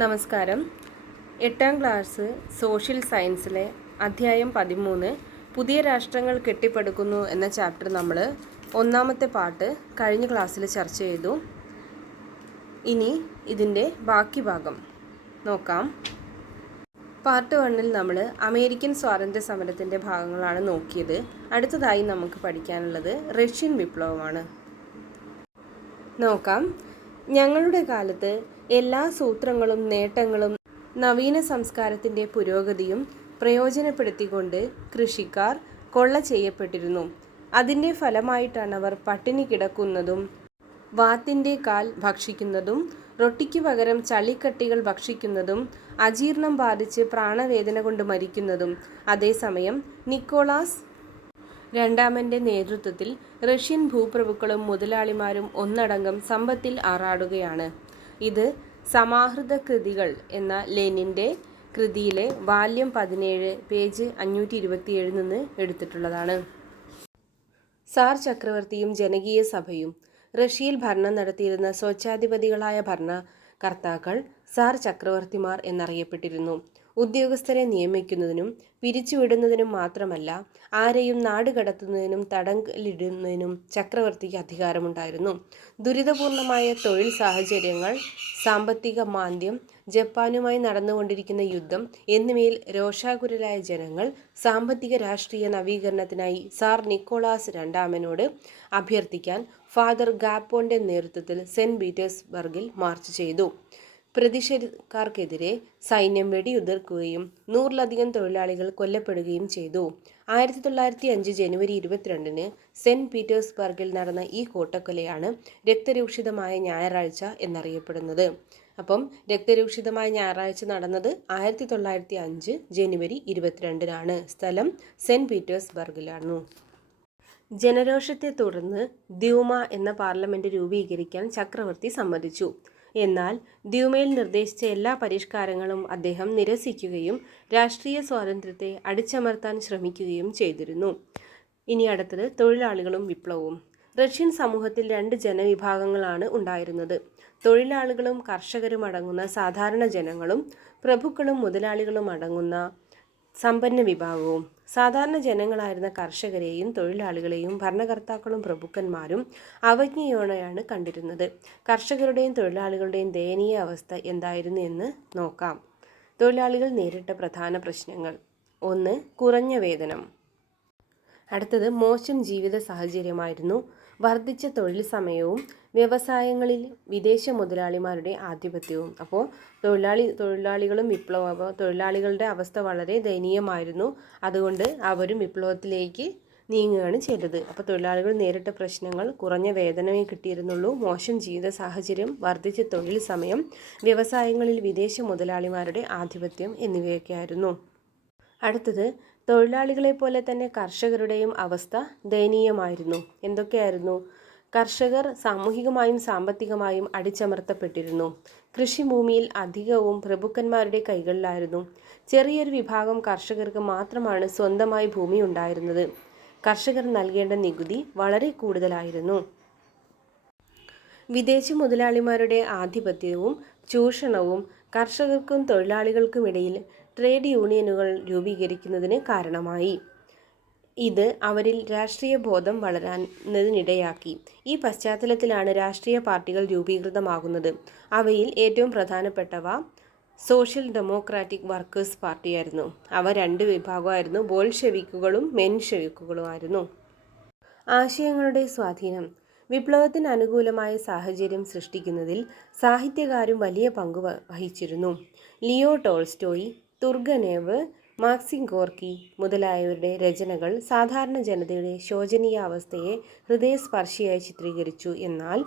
നമസ്കാരം. 8ാം class social സയൻസിലെ അധ്യായം 13 പുതിയ രാഷ്ട്രങ്ങൾ കെട്ടിപ്പടുക്കുന്നു എന്ന ചാപ്റ്റർ നമ്മൾ ഒന്നാമത്തെ പാർട്ട് കഴിഞ്ഞ ക്ലാസ്സിൽ ചർച്ച ചെയ്തു. ഇനി ഇതിൻ്റെ ബാക്കി ഭാഗം നോക്കാം. പാർട്ട് 1-ൽ നമ്മൾ അമേരിക്കൻ സ്വാതന്ത്ര്യ സമരത്തിൻ്റെ ഭാഗങ്ങളാണ് നോക്കിയത്. അടുത്തതായി നമുക്ക് പഠിക്കാനുള്ളത് റഷ്യൻ വിപ്ലവമാണ്. നോക്കാം. ഞങ്ങളുടെ കാലത്ത് എല്ലാ സൂത്രങ്ങളും നേട്ടങ്ങളും നവീന സംസ്കാരത്തിൻ്റെ പുരോഗതിയും പ്രയോജനപ്പെടുത്തിക്കൊണ്ട് കൃഷിക്കാർ കൊള്ള ചെയ്യപ്പെട്ടിരുന്നു. അതിൻ്റെ ഫലമായിട്ടാണ് അവർ പട്ടിണി കിടക്കുന്നതും വാത്തിൻ്റെ കാൽ ഭക്ഷിക്കുന്നതും റൊട്ടിക്ക് പകരം ചളിക്കട്ടികൾ ഭക്ഷിക്കുന്നതും അജീർണം ബാധിച്ച് പ്രാണവേദന കൊണ്ട് മരിക്കുന്നതും. അതേസമയം നിക്കോളാസ് രണ്ടാമൻ്റെ നേതൃത്വത്തിൽ റഷ്യൻ ഭൂപ്രഭുക്കളും മുതലാളിമാരും ഒന്നടങ്കം സമ്പത്തിൽ ആറാടുകയാണ്. ഇത് സമാഹൃത കൃതികൾ എന്ന ലെനിൻ്റെ കൃതിയിലെ വാല്യം 17 പേജ് 527 നിന്ന് എടുത്തിട്ടുള്ളതാണ്. സാർ ചക്രവർത്തിയും ജനകീയ സഭയും. റഷ്യയിൽ ഭരണം നടത്തിയിരുന്ന സ്വച്ഛാധിപതികളായ ഭരണകർത്താക്കൾ സാർ ചക്രവർത്തിമാർ എന്നറിയപ്പെട്ടിരുന്നു. ഉദ്യോഗസ്ഥരെ നിയമിക്കുന്നതിനും പിരിച്ചുവിടുന്നതിനും മാത്രമല്ല, ആരെയും നാട് കടത്തുന്നതിനും തടങ്കലിടുന്നതിനും ചക്രവർത്തിക്ക് അധികാരമുണ്ടായിരുന്നു. ദുരിതപൂർണമായ തൊഴിൽ സാഹചര്യങ്ങൾ, സാമ്പത്തിക മാന്ദ്യം, ജപ്പാനുമായി നടന്നുകൊണ്ടിരിക്കുന്ന യുദ്ധം എന്നിവയിൽ രോഷാകുലരായ ജനങ്ങൾ സാമ്പത്തിക രാഷ്ട്രീയ നവീകരണത്തിനായി സാർ നിക്കോളാസ് രണ്ടാമനോട് അഭ്യർത്ഥിക്കാൻ ഫാദർ ഗാപ്പോൻ്റെ നേതൃത്വത്തിൽ സെന്റ് പീറ്റേഴ്സ്ബർഗിൽ മാർച്ച് ചെയ്തു. പ്രതിഷേധക്കാർക്കെതിരെ സൈന്യം വെടിയുതിർക്കുകയും 100-ലധികം തൊഴിലാളികൾ കൊല്ലപ്പെടുകയും ചെയ്തു. 1905 ജനുവരി 22-ന് സെന്റ് പീറ്റേഴ്സ്ബർഗിൽ നടന്ന ഈ കൂട്ടക്കൊലയാണ് രക്തരൂക്ഷിതമായ ഞായറാഴ്ച എന്നറിയപ്പെടുന്നത്. അപ്പം രക്തരൂക്ഷിതമായ ഞായറാഴ്ച നടന്നത് 1905 ജനുവരി 22-നാണ്. സ്ഥലം സെന്റ് പീറ്റേഴ്സ്ബർഗിലാണ്. ജനരോഷത്തെ തുടർന്ന് ദ്യൂമ എന്ന പാർലമെന്റ് രൂപീകരിക്കാൻ ചക്രവർത്തി സമ്മതിച്ചു. എന്നാൽ ദ്യൂമയിൽ നിർദ്ദേശിച്ച എല്ലാ പരിഷ്കാരങ്ങളും അദ്ദേഹം നിരസിക്കുകയും രാഷ്ട്രീയ സ്വാതന്ത്ര്യത്തെ അടിച്ചമർത്താൻ ശ്രമിക്കുകയും ചെയ്തിരുന്നു. ഇനി അടുത്തത് തൊഴിലാളികളും വിപ്ലവവും. റഷ്യൻ സമൂഹത്തിൽ 2 ജനവിഭാഗങ്ങളാണ് ഉണ്ടായിരുന്നത്. തൊഴിലാളികളും കർഷകരും അടങ്ങുന്ന സാധാരണ ജനങ്ങളും പ്രഭുക്കളും മുതലാളികളും അടങ്ങുന്ന സമ്പന്ന വിഭാഗവും. സാധാരണ ജനങ്ങളായിരുന്ന കർഷകരെയും തൊഴിലാളികളെയും ഭരണകർത്താക്കളും പ്രഭുക്കന്മാരും അവജ്ഞയോടെയാണ് കണ്ടിരുന്നത്. കർഷകരുടെയും തൊഴിലാളികളുടെയും ദയനീയ അവസ്ഥ എന്തായിരുന്നു എന്ന് നോക്കാം. തൊഴിലാളികൾ നേരിട്ട പ്രധാന പ്രശ്നങ്ങൾ: 1. കുറഞ്ഞ വേതനം. അടുത്തത് മോശം ജീവിത സാഹചര്യമായിരുന്നു. വർദ്ധിച്ച തൊഴിൽ സമയവും വ്യവസായങ്ങളിൽ വിദേശ മുതലാളിമാരുടെ ആധിപത്യവും. അപ്പോൾ തൊഴിലാളികളും തൊഴിലാളികളുടെ അവസ്ഥ വളരെ ദയനീയമായിരുന്നു. അതുകൊണ്ട് അവരും വിപ്ലവത്തിലേക്ക് നീങ്ങുകയാണ് ചെയ്തത്. അപ്പോൾ തൊഴിലാളികൾ നേരിട്ട പ്രശ്നങ്ങൾ: കുറഞ്ഞ വേതനമേ കിട്ടിയിരുന്നുള്ളൂ, മോശം ജീവിത സാഹചര്യം, വർദ്ധിച്ച തൊഴിൽ സമയം, വ്യവസായങ്ങളിൽ വിദേശ മുതലാളിമാരുടെ ആധിപത്യം എന്നിവയൊക്കെയായിരുന്നു. അടുത്തത് തൊഴിലാളികളെ പോലെ തന്നെ കർഷകരുടെയും അവസ്ഥ ദയനീയമായിരുന്നു. എന്തൊക്കെയായിരുന്നു? കർഷകർ സാമൂഹികമായും സാമ്പത്തികമായും അടിച്ചമർത്തപ്പെട്ടിരുന്നു. കൃഷിഭൂമിയിൽ അധികവും പ്രഭുക്കന്മാരുടെ കൈകളിലായിരുന്നു. ചെറിയൊരു വിഭാഗം കർഷകർക്ക് മാത്രമാണ് സ്വന്തമായി ഭൂമി ഉണ്ടായിരുന്നത്. കർഷകർ നൽകേണ്ട നികുതി വളരെ കൂടുതലായിരുന്നു. വിദേശ മുതലാളിമാരുടെ ആധിപത്യവും ചൂഷണവും കർഷകർക്കും തൊഴിലാളികൾക്കുമിടയിൽ ട്രേഡ് യൂണിയനുകൾ രൂപീകരിക്കുന്നതിന് കാരണമായി. ഇത് അവരിൽ രാഷ്ട്രീയ ബോധം വളരുന്നതിനിടയാക്കി. ഈ പശ്ചാത്തലത്തിലാണ് രാഷ്ട്രീയ പാർട്ടികൾ രൂപീകൃതമാകുന്നത്. അവയിൽ ഏറ്റവും പ്രധാനപ്പെട്ടവ സോഷ്യൽ ഡെമോക്രാറ്റിക് വർക്കേഴ്സ് പാർട്ടിയായിരുന്നു. അവ 2 വിഭാഗമായിരുന്നു: ബോൾഷെവിക്കുകളും മെൻഷെവിക്കുകളുമായിരുന്നു. ആശയങ്ങളുടെ സ്വാധീനം. വിപ്ലവത്തിന് അനുകൂലമായ സാഹചര്യം സൃഷ്ടിക്കുന്നതിൽ സാഹിത്യകാരും വലിയ പങ്ക് വഹിച്ചിരുന്നു. Leo Tolstoy, Turgenev, Maxim Gorky മുതലായവരുടെ രചനകൾ സാധാരണ ജനതയുടെ ശോചനീയാവസ്ഥയെ ഹൃദയസ്പർശിയായി ചിത്രീകരിച്ചു. എന്നാൽ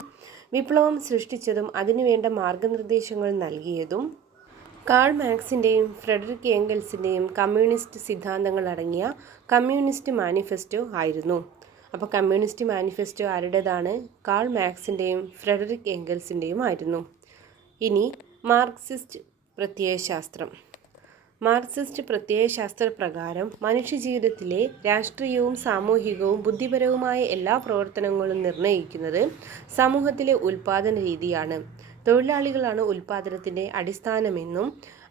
വിപ്ലവം സൃഷ്ടിച്ചതും അതിനുവേണ്ട മാർഗനിർദ്ദേശങ്ങൾ നൽകിയതും കാൾ മാർക്സിൻ്റെയും ഫ്രെഡറിക് ഏംഗൽസിൻ്റെയും കമ്മ്യൂണിസ്റ്റ് സിദ്ധാന്തങ്ങൾ അടങ്ങിയ കമ്മ്യൂണിസ്റ്റ് മാനിഫെസ്റ്റോ ആയിരുന്നു. അപ്പോൾ കമ്മ്യൂണിസ്റ്റ് മാനിഫെസ്റ്റോ ആരുടേതാണ്? കാൾ മാർക്സിൻ്റെയും ഫ്രെഡറിക് ഏംഗൽസിൻ്റെയും ആയിരുന്നു. ഇനി മാർക്സിസ്റ്റ് പ്രത്യയശാസ്ത്രം. മാർക്സിസ്റ്റ് പ്രത്യയശാസ്ത്ര പ്രകാരം മനുഷ്യജീവിതത്തിലെ രാഷ്ട്രീയവും സാമൂഹികവും ബുദ്ധിപരവുമായ എല്ലാ പ്രവർത്തനങ്ങളും നിർണ്ണയിക്കുന്നത് സമൂഹത്തിലെ ഉൽപാദന രീതിയാണ്. തൊഴിലാളികളാണ് ഉൽപ്പാദനത്തിൻ്റെ അടിസ്ഥാനമെന്നും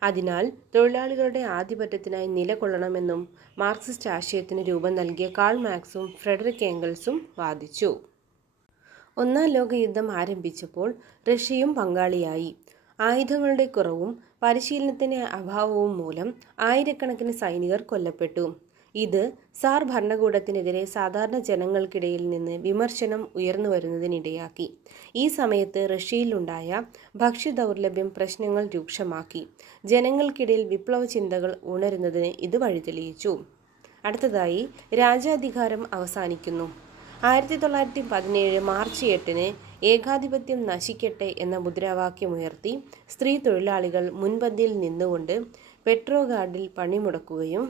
അതിനാൽ തൊഴിലാളികളുടെ ആധിപത്യത്തിനായി നിലകൊള്ളണമെന്നും മാർക്സിസ്റ്റ് ആശയത്തിന് രൂപം നൽകിയ കാൾ മാർക്സും ഫ്രെഡറിക് എംഗൽസും വാദിച്ചു. ഒന്നാം ലോക യുദ്ധം ആരംഭിച്ചപ്പോൾ റഷ്യയും പങ്കാളിയായി. ആയുധങ്ങളുടെ കുറവും പരിശീലനത്തിൻ്റെ അഭാവവും മൂലം ആയിരക്കണക്കിന് സൈനികർ കൊല്ലപ്പെട്ടു. ഇത് സാർ ഭരണകൂടത്തിനെതിരെ സാധാരണ ജനങ്ങൾക്കിടയിൽ നിന്ന് വിമർശനം ഉയർന്നു വരുന്നതിനിടയാക്കി. ഈ സമയത്ത് റഷ്യയിലുണ്ടായ ഭക്ഷ്യദൗർലഭ്യം പ്രശ്നങ്ങൾ രൂക്ഷമാക്കി. ജനങ്ങൾക്കിടയിൽ വിപ്ലവ ചിന്തകൾ ഉണരുന്നതിന് ഇത് വഴിതെളിയിച്ചു. അടുത്തതായി രാജാധികാരം അവസാനിക്കുന്നു. 1917 മാർച്ച് 8 ഏകാധിപത്യം നശിക്കട്ടെ എന്ന മുദ്രാവാക്യമുയർത്തി സ്ത്രീ തൊഴിലാളികൾ മുൻപന്തിയിൽ നിന്നുകൊണ്ട് പെട്രോഗാർഡിൽ പണിമുടക്കുകയും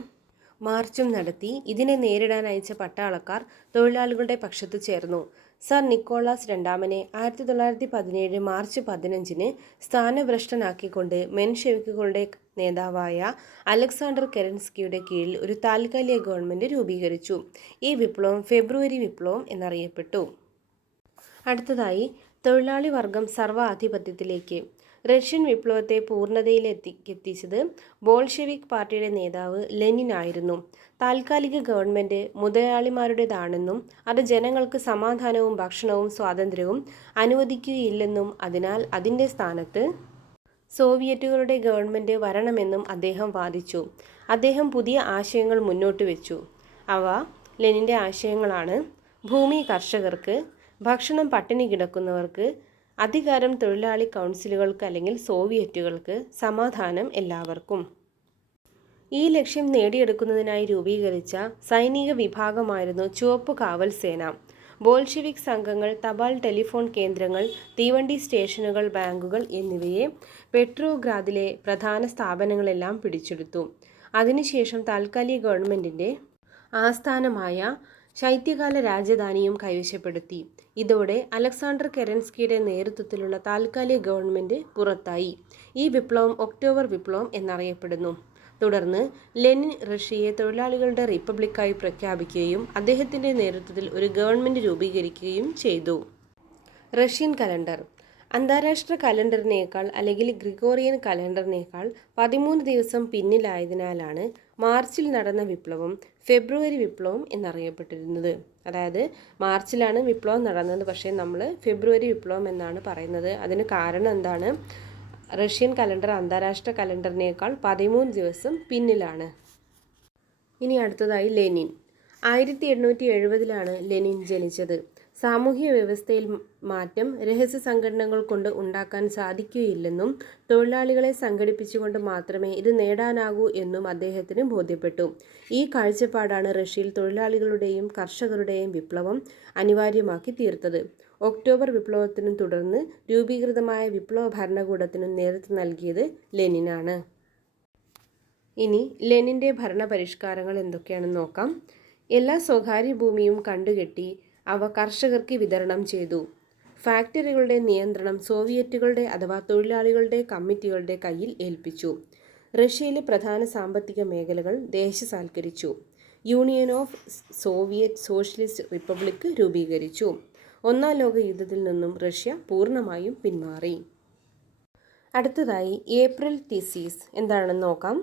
മാർച്ചും നടത്തി. ഇതിനെ നേരിടാൻ അയച്ച പട്ടാളക്കാർ തൊഴിലാളികളുടെ പക്ഷത്ത് ചേർന്നു. സർ നിക്കോളാസ് രണ്ടാമനെ 1917 മാർച്ച് 15 സ്ഥാനഭ്രഷ്ടനാക്കിക്കൊണ്ട് മെൻഷെവിക്കുകളുടെ നേതാവായ അലക്സാണ്ടർ കെരൻസ്കിയുടെ കീഴിൽ ഒരു താൽക്കാലിക ഗവൺമെൻറ് രൂപീകരിച്ചു. ഈ വിപ്ലവം ഫെബ്രുവരി വിപ്ലവം എന്നറിയപ്പെട്ടു. അടുത്തതായി തൊഴിലാളി വർഗം സർവ്വാധിപത്യത്തിലേക്ക്. റഷ്യൻ വിപ്ലവത്തെ പൂർണ്ണതയിലെത്തിച്ചത് ബോൾഷെവിക് പാർട്ടിയുടെ നേതാവ് ലെനിൻ ആയിരുന്നു. താൽക്കാലിക ഗവൺമെൻറ് മുതലാളിമാരുടേതാണെന്നും അത് ജനങ്ങൾക്ക് സമാധാനവും ഭക്ഷണവും സ്വാതന്ത്ര്യവും അനുവദിക്കുകയില്ലെന്നും അതിനാൽ അതിൻ്റെ സ്ഥാനത്ത് സോവിയറ്റുകളുടെ ഗവൺമെൻറ് വരണമെന്നും അദ്ദേഹം വാദിച്ചു. അദ്ദേഹം പുതിയ ആശയങ്ങൾ മുന്നോട്ട് വെച്ചു. അവ ലെനിൻ്റെ ആശയങ്ങളാണ്: ഭൂമി കർഷകർക്ക്, ഭക്ഷണം പട്ടിണി കിടക്കുന്നവർക്ക്, അധികാരം തൊഴിലാളി കൗൺസിലുകൾക്ക് അല്ലെങ്കിൽ സോവിയറ്റുകൾക്ക്, സമാധാനം എല്ലാവർക്കും. ഈ ലക്ഷ്യം നേടിയെടുക്കുന്നതിനായി രൂപീകരിച്ച സൈനിക വിഭാഗമായിരുന്നു ചുവപ്പ് കാവൽ സേന. ബോൾഷെവിക് സംഘങ്ങൾ തപാൽ ടെലിഫോൺ കേന്ദ്രങ്ങൾ, തീവണ്ടി സ്റ്റേഷനുകൾ, ബാങ്കുകൾ എന്നിവയെ പെട്രോഗ്രാദിലെ പ്രധാന സ്ഥാപനങ്ങളെല്ലാം പിടിച്ചെടുത്തു. അതിനുശേഷം താൽക്കാലിക ഗവൺമെൻറ്റിൻ്റെ ആസ്ഥാനമായ ശൈത്യകാല രാജധാനിയും കൈവശപ്പെടുത്തി. ഇതോടെ അലക്സാണ്ടർ കെരൻസ്കിയുടെ നേതൃത്വത്തിലുള്ള താൽക്കാലിക ഗവൺമെൻറ് പുറത്തായി. ഈ വിപ്ലവം ഒക്ടോബർ വിപ്ലവം എന്നറിയപ്പെടുന്നു. തുടർന്ന് ലെനിൻ റഷ്യയെ തൊഴിലാളികളുടെ റിപ്പബ്ലിക്കായി പ്രഖ്യാപിക്കുകയും അദ്ദേഹത്തിൻ്റെ നേതൃത്വത്തിൽ ഒരു ഗവൺമെൻറ് രൂപീകരിക്കുകയും ചെയ്തു. റഷ്യൻ കലണ്ടർ അന്താരാഷ്ട്ര കലണ്ടറിനേക്കാൾ അല്ലെങ്കിൽ ഗ്രിഗോറിയൻ കലണ്ടറിനേക്കാൾ 13 ദിവസം പിന്നിലായതിനാലാണ് മാർച്ചിൽ നടന്ന വിപ്ലവം ഫെബ്രുവരി വിപ്ലവം എന്നറിയപ്പെട്ടിരുന്നത്. അതായത് മാർച്ചിലാണ് വിപ്ലവം നടന്നത്, പക്ഷേ നമ്മൾ ഫെബ്രുവരി വിപ്ലവം എന്നാണ് പറയുന്നത്. അതിന് കാരണം എന്താണ്? റഷ്യൻ കലണ്ടർ അന്താരാഷ്ട്ര കലണ്ടറിനേക്കാൾ 13 ദിവസം പിന്നിലാണ്. ഇനി അടുത്തതായി ലെനിൻ. 1870 ലെനിൻ ജനിച്ചത്. സാമൂഹ്യ വ്യവസ്ഥയിൽ മാറ്റം രഹസ്യ സംഘടനകൾ കൊണ്ട് ഉണ്ടാക്കാൻ സാധിക്കുകയില്ലെന്നും തൊഴിലാളികളെ സംഘടിപ്പിച്ചുകൊണ്ട് മാത്രമേ ഇത് നേടാനാകൂ എന്നും അദ്ദേഹത്തിന് ബോധ്യപ്പെട്ടു. ഈ കാഴ്ചപ്പാടാണ് റഷ്യയിൽ തൊഴിലാളികളുടെയും കർഷകരുടെയും വിപ്ലവം അനിവാര്യമാക്കി തീർത്തത്. ഒക്ടോബർ വിപ്ലവത്തിനും തുടർന്ന് രൂപീകൃതമായ വിപ്ലവ ഭരണകൂടത്തിനും നേതൃത്വം നൽകിയത് ലെനിനാണ്. ഇനി ലെനിൻ്റെ ഭരണപരിഷ്കാരങ്ങൾ എന്തൊക്കെയാണെന്ന് നോക്കാം. എല്ലാ സ്വകാര്യ ഭൂമിയും കണ്ടുകെട്ടി അവ കർഷകർക്ക് വിതരണം ചെയ്തു. ഫാക്ടറികളുടെ നിയന്ത്രണം സോവിയറ്റുകളുടെ അഥവാ തൊഴിലാളികളുടെ കമ്മിറ്റികളുടെ കയ്യിൽ ഏൽപ്പിച്ചു. റഷ്യയിലെ പ്രധാന സാമ്പത്തിക മേഖലകൾ ദേശസാൽക്കരിച്ചു. Union of Soviet Socialist Republic രൂപീകരിച്ചു. ഒന്നാം ലോക യുദ്ധത്തിൽ നിന്നും റഷ്യ പൂർണ്ണമായും പിന്മാറി. അടുത്തതായി ഏപ്രിൽ തീസീസ് എന്താണെന്ന് നോക്കാം.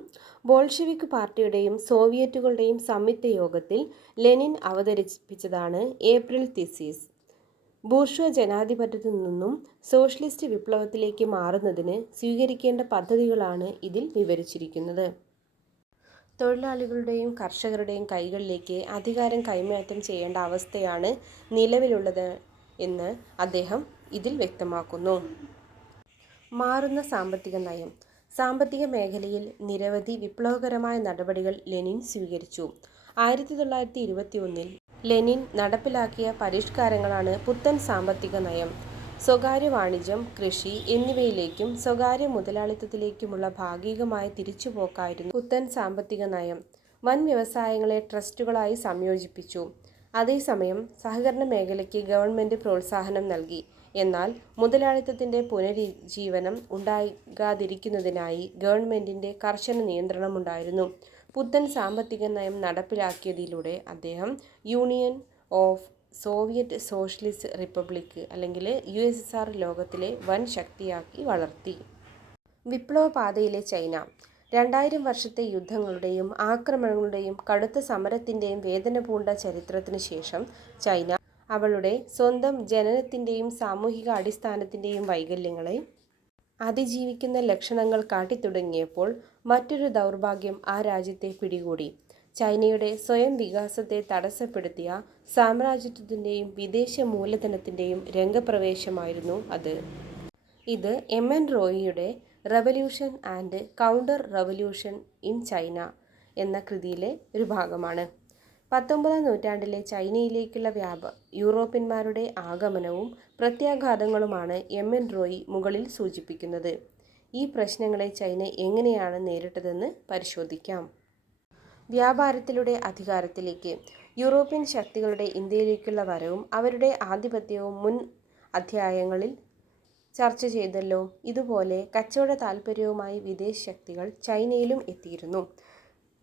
ബോൾഷെവിക് പാർട്ടിയുടെയും സോവിയറ്റുകളുടെയും സംയുക്ത യോഗത്തിൽ ലെനിൻ അവതരിപ്പിച്ചതാണ് ഏപ്രിൽ തീസീസ്. ബൂർഷ്വ ജനാധിപത്യത്തിൽ നിന്നും സോഷ്യലിസ്റ്റ് വിപ്ലവത്തിലേക്ക് മാറുന്നതിന് സ്വീകരിക്കേണ്ട പദ്ധതികളാണ് ഇതിൽ വിവരിച്ചിരിക്കുന്നത്. തൊഴിലാളികളുടെയും കർഷകരുടെയും കൈകളിലേക്ക് അധികാരം കൈമാറ്റം ചെയ്യേണ്ട അവസ്ഥയാണ് നിലവിലുള്ളത് എന്ന് അദ്ദേഹം ഇതിൽ വ്യക്തമാക്കുന്നു. മാറുന്ന സാമ്പത്തിക നയം. സാമ്പത്തിക മേഖലയിൽ നിരവധി വിപ്ലവകരമായ നടപടികൾ ലെനിൻ സ്വീകരിച്ചു. 1921 ലെനിൻ നടപ്പിലാക്കിയ പരിഷ്കാരങ്ങളാണ് പുത്തൻ സാമ്പത്തിക നയം. സ്വകാര്യ വാണിജ്യം, കൃഷി എന്നിവയിലേക്കും സ്വകാര്യ മുതലാളിത്തത്തിലേക്കുമുള്ള ഭാഗികമായ തിരിച്ചുപോക്കായിരുന്നു പുത്തൻ സാമ്പത്തിക നയം. വൻ വ്യവസായങ്ങളെ ട്രസ്റ്റുകളായി സംയോജിപ്പിച്ചു. അതേസമയം സഹകരണ മേഖലയ്ക്ക് ഗവൺമെൻറ് പ്രോത്സാഹനം നൽകി. എന്നാൽ മുതലാളിത്തത്തിൻ്റെ പുനരുജ്ജീവനം ഉണ്ടാകാതിരിക്കുന്നതിനായി ഗവൺമെൻറ്റിൻ്റെ കർശന നിയന്ത്രണമുണ്ടായിരുന്നു. പുത്തൻ സാമ്പത്തിക നയം നടപ്പിലാക്കിയതിലൂടെ അദ്ദേഹം union of Soviet Socialist republic അല്ലെങ്കിൽ USSR ലോകത്തിലെ വൻ ശക്തിയാക്കി വളർത്തി. വിപ്ലവപാതയിലെ ചൈന. 2000 വർഷത്തെ യുദ്ധങ്ങളുടെയും ആക്രമണങ്ങളുടെയും കടുത്ത സമരത്തിൻ്റെയും വേദന പൂണ്ട ചരിത്രത്തിനു ശേഷം ചൈന അവളുടെ സ്വന്തം ജനനത്തിൻ്റെയും സാമൂഹിക അടിസ്ഥാനത്തിൻ്റെയും വൈകല്യങ്ങളെ അതിജീവിക്കുന്ന ലക്ഷണങ്ങൾ കാട്ടിത്തുടങ്ങിയപ്പോൾ മറ്റൊരു ദൗർഭാഗ്യം ആ രാജ്യത്തെ പിടികൂടി. ചൈനയുടെ സ്വയം വികാസത്തെ തടസ്സപ്പെടുത്തിയ സാമ്രാജ്യത്വത്തിൻ്റെയും വിദേശ മൂലധനത്തിൻ്റെയും രംഗപ്രവേശമായിരുന്നു അത്. ഇത് MN റോയിയുടെ Revolution and Counter Revolution in China എന്ന കൃതിയിലെ ഒരു ഭാഗമാണ്. 19-ാം നൂറ്റാണ്ടിലെ ചൈനയിലേക്കുള്ള യൂറോപ്യന്മാരുടെ ആഗമനവും പ്രത്യാഘാതങ്ങളുമാണ് MN റോയി മുകളിൽ സൂചിപ്പിക്കുന്നത്. ഈ പ്രശ്നങ്ങളെ ചൈന എങ്ങനെയാണ് നേരിട്ടതെന്ന് പരിശോധിക്കാം. വ്യാപാരത്തിലൂടെ അധികാരത്തിലേക്ക്. യൂറോപ്യൻ ശക്തികളുടെ ഇന്ത്യയിലേക്കുള്ള വരവും അവരുടെ ആധിപത്യവും മുൻ അധ്യായങ്ങളിൽ ചർച്ച ചെയ്തല്ലോ. ഇതുപോലെ കച്ചവട താൽപ്പര്യവുമായി വിദേശ ശക്തികൾ ചൈനയിലും എത്തിയിരുന്നു.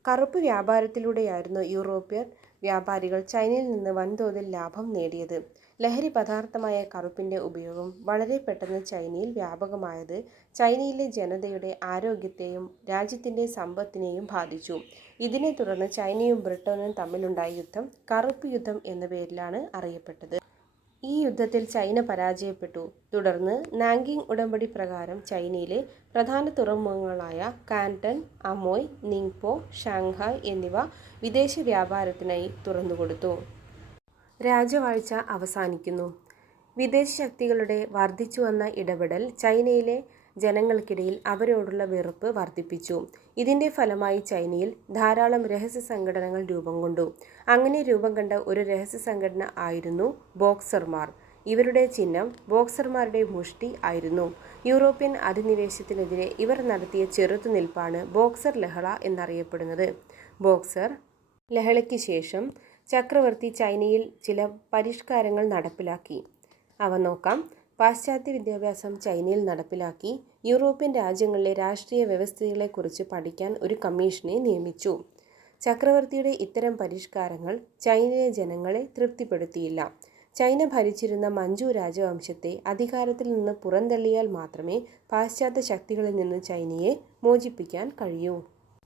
കറുപ്പ് വ്യാപാരത്തിലൂടെയായിരുന്നു യൂറോപ്യൻ വ്യാപാരികൾ ചൈനയിൽ നിന്ന് വൻതോതിൽ ലാഭം നേടിയത്. ലഹരി പദാർത്ഥമായ കറുപ്പിൻ്റെ ഉപയോഗം വളരെ പെട്ടെന്ന് ചൈനയിൽ വ്യാപകമായത് ചൈനയിലെ ജനതയുടെ ആരോഗ്യത്തെയും രാജ്യത്തിൻ്റെ സമ്പത്തിനെയും ബാധിച്ചു. ഇതിനെ തുടർന്ന് ചൈനയും ബ്രിട്ടനും തമ്മിലുണ്ടായ യുദ്ധം കറുപ്പ് യുദ്ധം എന്ന പേരിലാണ് അറിയപ്പെട്ടത്. ഈ യുദ്ധത്തിൽ ചൈന പരാജയപ്പെട്ടു. തുടർന്ന് നാങ്കിങ് ഉടമ്പടി പ്രകാരം ചൈനയിലെ പ്രധാന തുറമുഖങ്ങളായ കാന്റൺ, അമോയ്, നിങ്പോ, ഷാങ്ഹായ് എന്നിവ വിദേശ വ്യാപാരത്തിനായി തുറന്നുകൊടുത്തു. രാജവാഴ്ച അവസാനിക്കുന്നു. വിദേശ ശക്തികളുടെ വർദ്ധിച്ചുവന്ന ഇടപെടൽ ചൈനയിലെ ജനങ്ങൾക്കിടയിൽ അവരോടുള്ള വെറുപ്പ് വർദ്ധിപ്പിച്ചു. ഇതിൻ്റെ ഫലമായി ചൈനയിൽ ധാരാളം രഹസ്യ സംഘടനകൾ രൂപം കൊണ്ടു. അങ്ങനെ രൂപം കണ്ട ഒരു രഹസ്യ സംഘടന ആയിരുന്നു ബോക്സർമാർ. ഇവരുടെ ചിഹ്നം ബോക്സർമാരുടെ മുഷ്ടി ആയിരുന്നു. യൂറോപ്യൻ അധിനിവേശത്തിനെതിരെ ഇവർ നടത്തിയ ചെറുത്തുനിൽപ്പാണ് ബോക്സർ ലഹള എന്നറിയപ്പെടുന്നത്. ബോക്സർ ലഹളയ്ക്ക് ശേഷം ചക്രവർത്തി ചൈനയിൽ ചില പരിഷ്കാരങ്ങൾ നടപ്പിലാക്കി. അവ നോക്കാം. പാശ്ചാത്യ വിദ്യാഭ്യാസം ചൈനയിൽ നടപ്പിലാക്കി. യൂറോപ്യൻ രാജ്യങ്ങളിലെ രാഷ്ട്രീയ വ്യവസ്ഥകളെക്കുറിച്ച് പഠിക്കാൻ ഒരു കമ്മീഷനെ നിയമിച്ചു. ചക്രവർത്തിയുടെ ഇത്തരം പരിഷ്കാരങ്ങൾ ചൈനയിലെ ജനങ്ങളെ തൃപ്തിപ്പെടുത്തിയില്ല. ചൈന ഭരിച്ചിരുന്ന മഞ്ചു രാജവംശത്തെ അധികാരത്തിൽ നിന്ന് പുറന്തള്ളിയാൽ മാത്രമേ പാശ്ചാത്യ ശക്തികളിൽ നിന്ന് ചൈനയെ മോചിപ്പിക്കാൻ കഴിയൂ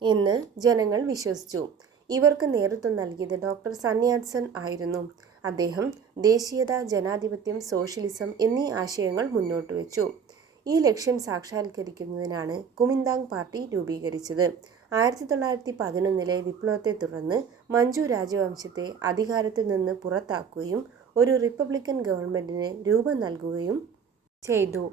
എന്ന് ജനങ്ങൾ വിശ്വസിച്ചു. ഇവർക്ക് നേതൃത്വം നൽകിയത് ഡോക്ടർ സൺ യാറ്റ്-സെൻ ആയിരുന്നു. അദ്ദേഹം ദേശീയത, ജനാധിപത്യം, സോഷ്യലിസം എന്നീ ആശയങ്ങൾ മുന്നോട്ട് വെച്ചു. ഈ ലക്ഷ്യം സാക്ഷാത്കരിക്കുന്നതിനാണ് കുമിന്താങ് പാർട്ടി രൂപീകരിച്ചത്. 1911 വിപ്ലവത്തെ തുടർന്ന് മഞ്ചു രാജവംശത്തെ അധികാരത്തിൽ നിന്ന് പുറത്താക്കുകയും ഒരു റിപ്പബ്ലിക്കൻ ഗവൺമെൻറ്റിന് രൂപം നൽകുകയും ചെയ്തു.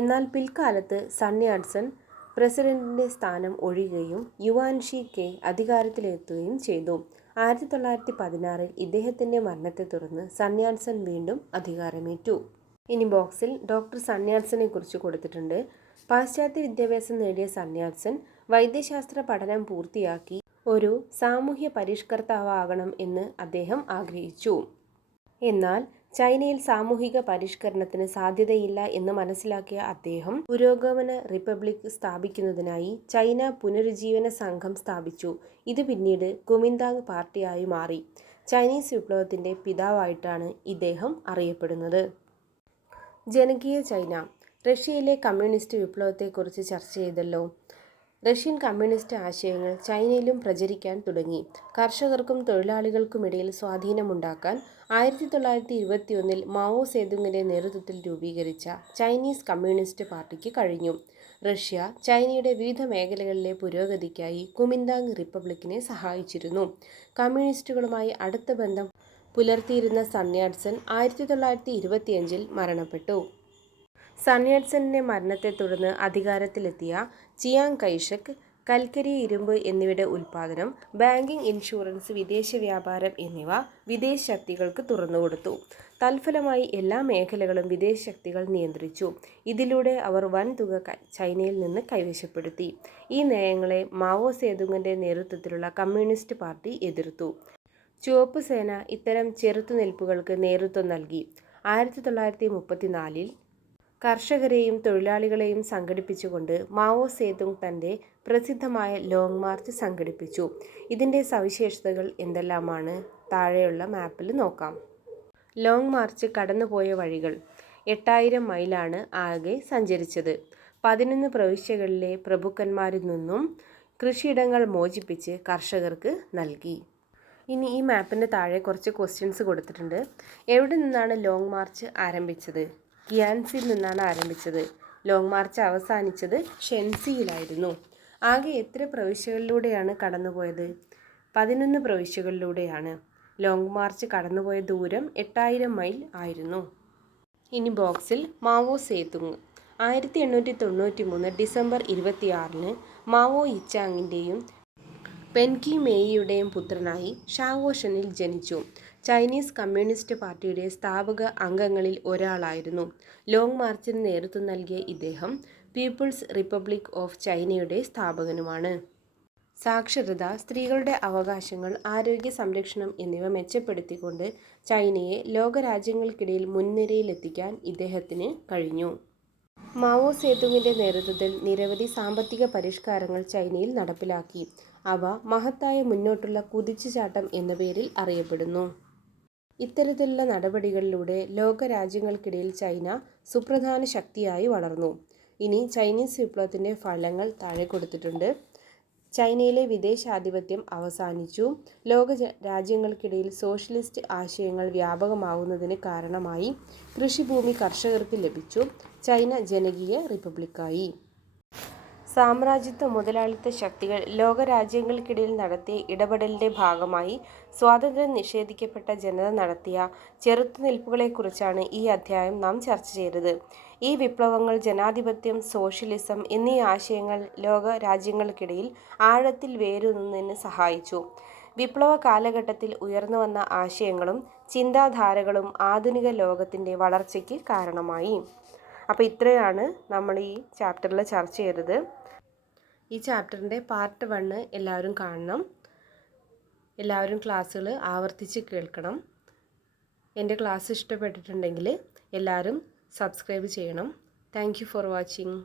എന്നാൽ പിൽക്കാലത്ത് സൺ യാറ്റ്-സെൻ പ്രസിഡന്റിൻ്റെ സ്ഥാനം ഒഴിയുകയും യുവാൻ ഷി കെ അധികാരത്തിലെത്തുകയും ചെയ്തു. 1916 ഇദ്ദേഹത്തിൻ്റെ മരണത്തെ തുടർന്ന് സൺ യാറ്റ്-സെൻ വീണ്ടും അധികാരമേറ്റു. ഇനി ബോക്സിൽ ഡോക്ടർ സൺ യാറ്റ്-സെനെ കുറിച്ച് കൊടുത്തിട്ടുണ്ട്. പാശ്ചാത്യ വിദ്യാഭ്യാസം നേടിയ സൺ യാറ്റ്-സെൻ വൈദ്യശാസ്ത്ര പഠനം പൂർത്തിയാക്കി ഒരു സാമൂഹ്യ പരിഷ്കർത്താവാകണം എന്ന് അദ്ദേഹം ആഗ്രഹിച്ചു. എന്നാൽ ചൈനയിൽ സാമൂഹിക പരിഷ്കരണത്തിന് സാധ്യതയില്ല എന്ന് മനസ്സിലാക്കിയ അദ്ദേഹം പുരോഗമന റിപ്പബ്ലിക് സ്ഥാപിക്കുന്നതിനായി ചൈന പുനരുജ്ജീവന സംഘം സ്ഥാപിച്ചു. ഇത് പിന്നീട് കുമിന്താങ് പാർട്ടിയായി മാറി. ചൈനീസ് വിപ്ലവത്തിൻ്റെ പിതാവായിട്ടാണ് ഇദ്ദേഹം അറിയപ്പെടുന്നത്. ജനകീയ ചൈന. റഷ്യയിലെ കമ്മ്യൂണിസ്റ്റ് വിപ്ലവത്തെക്കുറിച്ച് ചർച്ച ചെയ്തല്ലോ. റഷ്യൻ കമ്മ്യൂണിസ്റ്റ് ആശയങ്ങൾ ചൈനയിലും പ്രചരിക്കാൻ തുടങ്ങി. കർഷകർക്കും തൊഴിലാളികൾക്കുമിടയിൽ സ്വാധീനമുണ്ടാക്കാൻ 1921 മാവോ സേതുങ്ങിൻ്റെ നേതൃത്വത്തിൽ രൂപീകരിച്ച ചൈനീസ് കമ്മ്യൂണിസ്റ്റ് പാർട്ടിക്ക് കഴിഞ്ഞു. റഷ്യ ചൈനയുടെ വിവിധ മേഖലകളിലെ പുരോഗതിക്കായി കുമിന്താങ് റിപ്പബ്ലിക്കിനെ സഹായിച്ചിരുന്നു. കമ്മ്യൂണിസ്റ്റുകളുമായി അടുത്ത ബന്ധം പുലർത്തിയിരുന്ന സൺ യാറ്റ്-സെൻ 1925 മരണപ്പെട്ടു. സൺ യാറ്റ്-സെന്നിൻ്റെ മരണത്തെ തുടർന്ന് അധികാരത്തിലെത്തിയ ചിയാങ് കൈഷക് കൽക്കരി, ഇരുമ്പ് എന്നിവയുടെ ഉൽപ്പാദനം, ബാങ്കിംഗ്, ഇൻഷുറൻസ്, വിദേശ വ്യാപാരം എന്നിവ വിദേശ ശക്തികൾക്ക് തുറന്നുകൊടുത്തു. തൽഫലമായി എല്ലാ മേഖലകളും വിദേശ ശക്തികൾ നിയന്ത്രിച്ചു. ഇതിലൂടെ അവർ വൻതുക ചൈനയിൽ നിന്ന് കൈവശപ്പെടുത്തി. ഈ നയങ്ങളെ മാവോ സേതുങ്ങിൻ്റെ നേതൃത്വത്തിലുള്ള കമ്മ്യൂണിസ്റ്റ് പാർട്ടി എതിർത്തു. ചുവപ്പ് സേന ഇത്തരം ചെറുത്തുനിൽപ്പുകൾക്ക് നേതൃത്വം നൽകി. 1934 കർഷകരെയും തൊഴിലാളികളെയും സംഘടിപ്പിച്ചുകൊണ്ട് മാവോ സേതുങ് തൻ്റെ പ്രസിദ്ധമായ ലോങ് മാർച്ച് സംഘടിപ്പിച്ചു. ഇതിൻ്റെ സവിശേഷതകൾ എന്തെല്ലാമാണ് താഴെയുള്ള മാപ്പിൽ നോക്കാം. ലോങ് മാർച്ച് കടന്നുപോയ വഴികൾ 8000 മൈലാണ് ആകെ സഞ്ചരിച്ചത്. 11 പ്രവിശ്യകളിലെ പ്രഭുക്കന്മാരിൽ നിന്നും കൃഷിയിടങ്ങൾ മോചിപ്പിച്ച് കർഷകർക്ക് നൽകി. ഇനി ഈ മാപ്പിൻ്റെ താഴെ കുറച്ച് ക്വസ്റ്റ്യൻസ് കൊടുത്തിട്ടുണ്ട്. എവിടെ നിന്നാണ് ലോങ് മാർച്ച് ആരംഭിച്ചത്? ഗ്യാൻസിൽ നിന്നാണ് ആരംഭിച്ചത്. ലോങ് മാർച്ച് അവസാനിച്ചത് ഷെൻസിയിലായിരുന്നു. ആകെ എത്ര പ്രവിശ്യകളിലൂടെയാണ് കടന്നുപോയത്? 11 പ്രവിശ്യകളിലൂടെയാണ്. ലോങ് മാർച്ച് കടന്നുപോയ ദൂരം 8000 മൈൽ ആയിരുന്നു. ഇനി ബോക്സിൽ മാവോ സേതുങ് 1893 ഡിസംബർ 26 മാവോ ഇച്ചാങ്ങിൻ്റെയും പെൻകി മേയിയുടെയും പുത്രനായി ഷാവോഷനിൽ ജനിച്ചു. ചൈനീസ് കമ്മ്യൂണിസ്റ്റ് പാർട്ടിയുടെ സ്ഥാപക അംഗങ്ങളിൽ ഒരാളായിരുന്നു. ലോങ് മാർച്ചിന് നേതൃത്വം നൽകിയ ഇദ്ദേഹം പീപ്പിൾസ് റിപ്പബ്ലിക് ഓഫ് ചൈനയുടെ സ്ഥാപകനുമാണ്. സാക്ഷരത, സ്ത്രീകളുടെ അവകാശങ്ങൾ, ആരോഗ്യ സംരക്ഷണം എന്നിവ മെച്ചപ്പെടുത്തിക്കൊണ്ട് ചൈനയെ ലോകരാജ്യങ്ങൾക്കിടയിൽ മുൻനിരയിലെത്തിക്കാൻ ഇദ്ദേഹത്തിന് കഴിഞ്ഞു. മാവോ സേതുങ്ങിൻ്റെ നേതൃത്വത്തിൽ നിരവധി സാമ്പത്തിക പരിഷ്കാരങ്ങൾ ചൈനയിൽ നടപ്പിലാക്കി. അവ മഹത്തായ മുന്നോട്ടുള്ള കുതിച്ചുചാട്ടം എന്ന പേരിൽ അറിയപ്പെടുന്നു. ഇത്തരത്തിലുള്ള നടപടികളിലൂടെ ലോകരാജ്യങ്ങൾക്കിടയിൽ ചൈന സുപ്രധാന ശക്തിയായി വളർന്നു. ഇനി ചൈനീസ് വിപ്ലവത്തിൻ്റെ ഫലങ്ങൾ താഴെ കൊടുത്തിട്ടുണ്ട്. ചൈനയിലെ വിദേശാധിപത്യം അവസാനിച്ചു. ലോക രാജ്യങ്ങൾക്കിടയിൽ സോഷ്യലിസ്റ്റ് ആശയങ്ങൾ വ്യാപകമാവുന്നതിന് കാരണമായി. കൃഷിഭൂമി കർഷകർക്ക് ലഭിച്ചു. ചൈന ജനകീയ റിപ്പബ്ലിക്കായി. സാമ്രാജ്യത്വ മുതലാളിത്ത ശക്തികൾ ലോകരാജ്യങ്ങൾക്കിടയിൽ നടത്തിയ ഇടപെടലിൻ്റെ ഭാഗമായി സ്വാതന്ത്ര്യം നിഷേധിക്കപ്പെട്ട ജനത നടത്തിയ ചെറുത്തുനിൽപ്പുകളെക്കുറിച്ചാണ് ഈ അധ്യായം നാം ചർച്ച ചെയ്തത്. ഈ വിപ്ലവങ്ങൾ ജനാധിപത്യം, സോഷ്യലിസം എന്നീ ആശയങ്ങൾ ലോകരാജ്യങ്ങൾക്കിടയിൽ ആഴത്തിൽ വേരൂന്നുന്നതിന് സഹായിച്ചു. വിപ്ലവ കാലഘട്ടത്തിൽ ഉയർന്നുവന്ന ആശയങ്ങളും ചിന്താധാരകളും ആധുനിക ലോകത്തിൻ്റെ വളർച്ചയ്ക്ക് കാരണമായി. അപ്പോൾ ഇത്രയാണ് നമ്മൾ ഈ ചാപ്റ്ററിൽ ചർച്ച ചെയ്തത്. ഈ ചാപ്റ്ററിൻ്റെ പാർട്ട് 1 എല്ലാവരും കാണണം. എല്ലാവരും ക്ലാസ്സുകൾ ആവർത്തിച്ച് കേൾക്കണം. എൻ്റെ ക്ലാസ് ഇഷ്ടപ്പെട്ടിട്ടുണ്ടെങ്കിൽ എല്ലാവരും സബ്സ്ക്രൈബ് ചെയ്യണം. Thank you for watching.